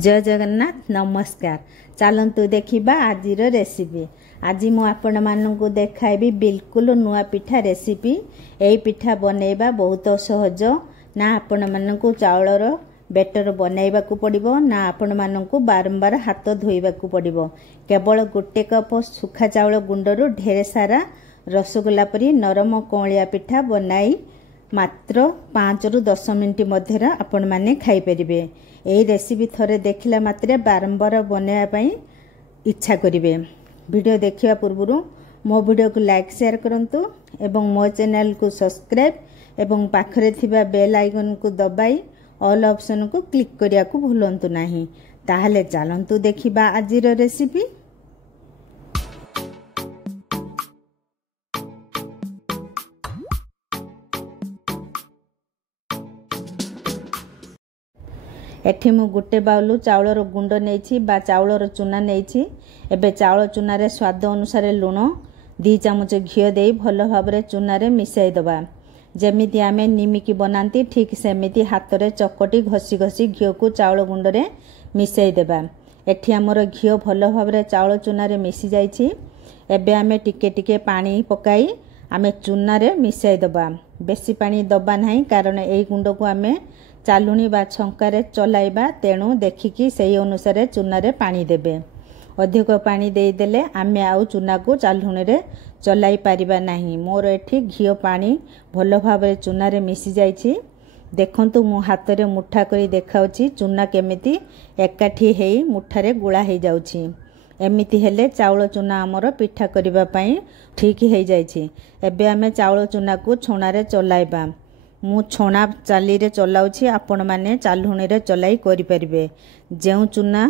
जय जगन्नाथ नमस्कार। चलतु देखा आज रेसिपी। आज मु आपण मानू देखाइबी बिल्कुल नुआ पिठा रेसिपी। यही पिठा बनैबा बहुत सहज ना आपण मानू चाउलर बेटर बनैबा पड़ो ना आपण मानू बारंबार हाथ धोइबा पड़ो। केवल गोटे कप सुखा चाउल गुंडरू ढेर सारा रसगोला परी नरम कौलिया पिठा बनाई मात्र 5 ରୁ 10 मिनिट मध्य आपण माने खाई परिबे। एही रेसिपी थरे देखिला मात्रे बारंबार बनाया पई इच्छा करिवे। वीडियो देखिया पूर्व मो वीडियो को लाइक शेयर करंतु एवं मो चैनल को सब्सक्राइब एवं पाखरे थिबा बेल आइकन को दबाई ऑल ऑप्शन को क्लिक करिया को भूलंतु नाही। ताहले चलंतु देखिबा आजिर रेसिपी। एठी मु गोटे बाउल चाउलर गुंड नहीं बा चाउलर चूना नहीं। एबे चाउल चूनारे स्वाद अनुसार लुण 2 चामच घी दे भल भाव चूनारे मिसाई दबा। जेमिति आमे निमिकी बनाती ठीक सेमिति हाथ रे चकटी घसी घसी घी को चाउल गुंडरे मिसाई देबा। एठी हमर घी भल भाव चाउल चूनारे मिसी जाइछि। एबे आमे टिके टिके पानी पकाई आमे चूनारे मिसाई दबा। बेसी पानी दबा नहीं कारण एई गुंड को आमे चालुणी बा छंकारे चलाइबा, तेणु देखिकी सही अनुसार चूनारे पानी देबे। अधिक पानी देदेले आमे आउ चूना को चालुणी रे चलाई पारिबा नाही। मोर एठी घी पानी भल भाव चूनारे मिसी जाइछि। देखंतु मु हाथ रे मुठा करी देखाउछि चूना केमिति एकाठी हेई मुठारे गुळा हे जाउछि। एमिति हेले चाउल चूना हमर पिठा करिबा पई ठीक हे जाइछि। एबे आमे चाउल चूना को छोणारे चलाइबा। मु छोणा चाली रे चलाउछि, आपण माने चालुणी रे चलाई करि परिबे। जेउ चूना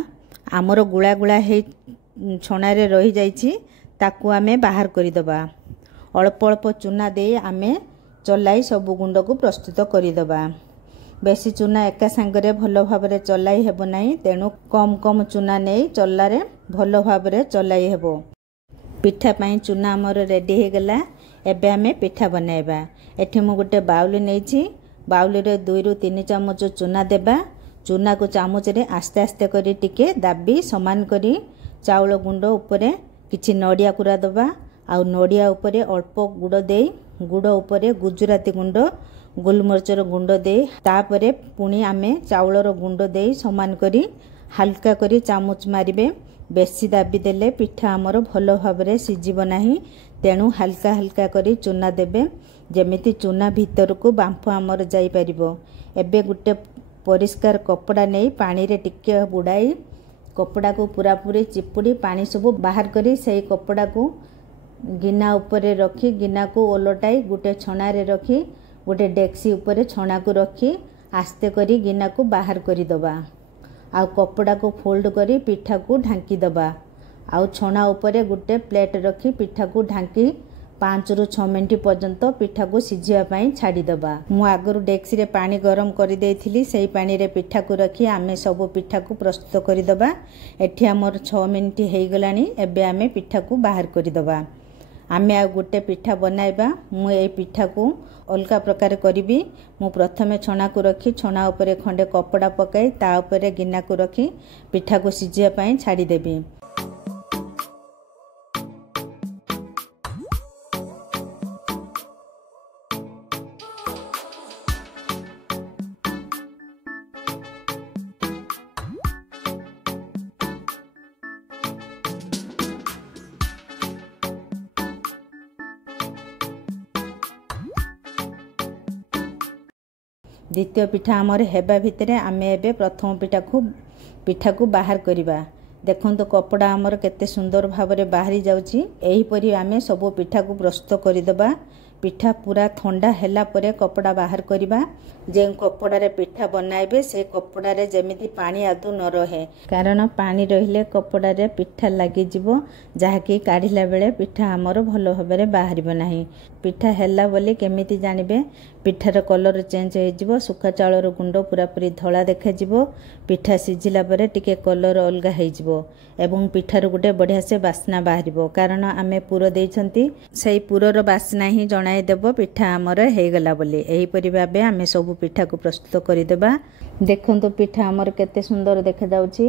आमर गुळा गुळा हे छोणा रे रही जाइछि ताकू आमे बाहर करि दबा। अल्प अल्प चूना दे आमे चलाई सब गुंड को प्रस्तुत करि दबा। बेसी चूना एका संगरे भल भाबरे चलाई हेबो नाही, तेणु कम कम चूना नै चल्लारे भल भाबरे चलाई हेबो। पिठा पई चूना हमर रेडी हे गेला। एबे आमे पिठा बनाइबा। एठी मु गोटे बाउल नेछि। बाउल रे 2 ରୁ 3 चामच चूना देबा। चूना को चामच रे आस्ते आस्ते करी टिके दाबी समान करी चाउल गुंड उपरे किछि नडिया कुरा दबा। आ नडिया उपरे अल्प गुड़ दे गुड़ उपरे गुजराती गुंड गोलमरचर गुंड दे तापरे पुणी आमे चाउलर गुंड दे समान करी हल्का करी चामच मारिबे। बेसी दाबी देले पिठा हमर भल भाबरे सिजिबो नाही, तेणु हल्का हल्का करी चूना देबे जेमिति चूना भीतर को बांफ हमर जाई परिबो। एबे गुटे परिष्कार कपड़ा नै पानी रे टिके बुडाई कपड़ा को पूरा पूरी चिपुड़ी पानी सब बाहर करी सेई कपड़ा को गिना उपरे रखी गिना को ओलटाई गुटे छणा रे रखी गुटे डेक्सी उपरे छणा को रखी आस्ते करी गिना को बाहर करी दबा। आ कपड़ा को फोल्ड करी पिठा को ढांकी दबा। आउ छणा उपरे गुटे प्लेट रखी पिठा को ढांकी 5 ରୁ 6 मिनिट पर्यंत पिठा को सिझिया पई छाड़ी दबा। मु आगरु डेक्सी रे पानी गरम करी देइथिली, सेही पानी रे पिठा को रखी आमे सब पिठा को प्रस्तुत करी दबा। एठी हमर 6 मिनिट हेई गलानी। एबे आमे पिठा को बाहर करी दबा। आमे आ गुटे पिठा बनाइबा। मु ए पिठा को अलगा प्रकार करिबी। मु प्रथमे छणा को रखी छणा उपरे खंडे कपड़ा पकाई ता उपरे गिना को रखी पिठा को सिझिया पई छाड़ी देबी। द्वितीय पिठा आमर हेबा भितरे आमे एबे प्रथम पिठा को बाहर करिबा। देखंतु कपड़ा आमर केते सुंदर भाबरे बाहरी जाउची। एही परी आमे सब पिठा को प्रस्तुत करि दबा। पिठा पूरा ठंडा हैला परे कपड़ा बाहर करिबा। जे कपड़ा रे पिठा बनाइबे से कपड़ा रे जेमिति पानी आदु न रहे, कारण पानी रहिले कपड़ा रे पिठा लागि जिवो, जाहाकि काढिला बेले पिठा हमर भलो भाबरे बाहरिबो नाही। पिठा हैला बोली केमिति जानिबे, पिठार कलर चेंज हो जिवो। सुखा चाउलर गुंड पूरा पूरी धला देखा जिवो। पिठा सिझिला परे टिके कलर अलगा हे जिवो एवं पिठार गुटे बढ़िया से बास्ना बाहरिबो, कारण आमे पुरो देइछंती सेही पुरर बास्ना ही जणा जणाइदेव पिठा आमर होगला बोली। एहीपरि भाबे आमे सब पिठा को प्रस्तुत करदेबा। देखंतु पिठा आमर केते सुंदर देखा जाउची।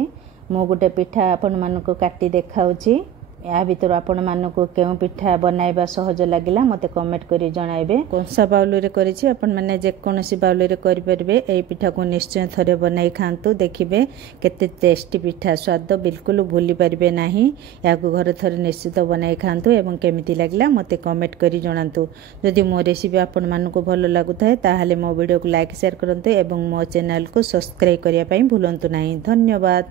मु गोटे पिठा आपण मानको काटी देखाउची। या भितर आपण मानको केउ पिठा बनाइबा सहज लागिला मते कमेंट करी जणाइबे। कंसा बाउल रे करिछि, आपण माने जे कोनोसी बाउल रे करि परबे। एई पिठा को निश्चय थरे बनाई खांतु, देखिबे केते टेस्टी पिठा, स्वाद बिल्कुल भूली परबे नाही। या को घर थरे निश्चित बनाई खांतु एवं केमिति लागिला मते कमेंट करी जणांतु। जदि मो रेसिपी आपण मानको भलो लागुथाय ताहाले मो वीडियो को लाइक शेयर करंतु एवं मो चैनल को सब्सक्राइब करिया पई भूलंतु नाही। धन्यवाद।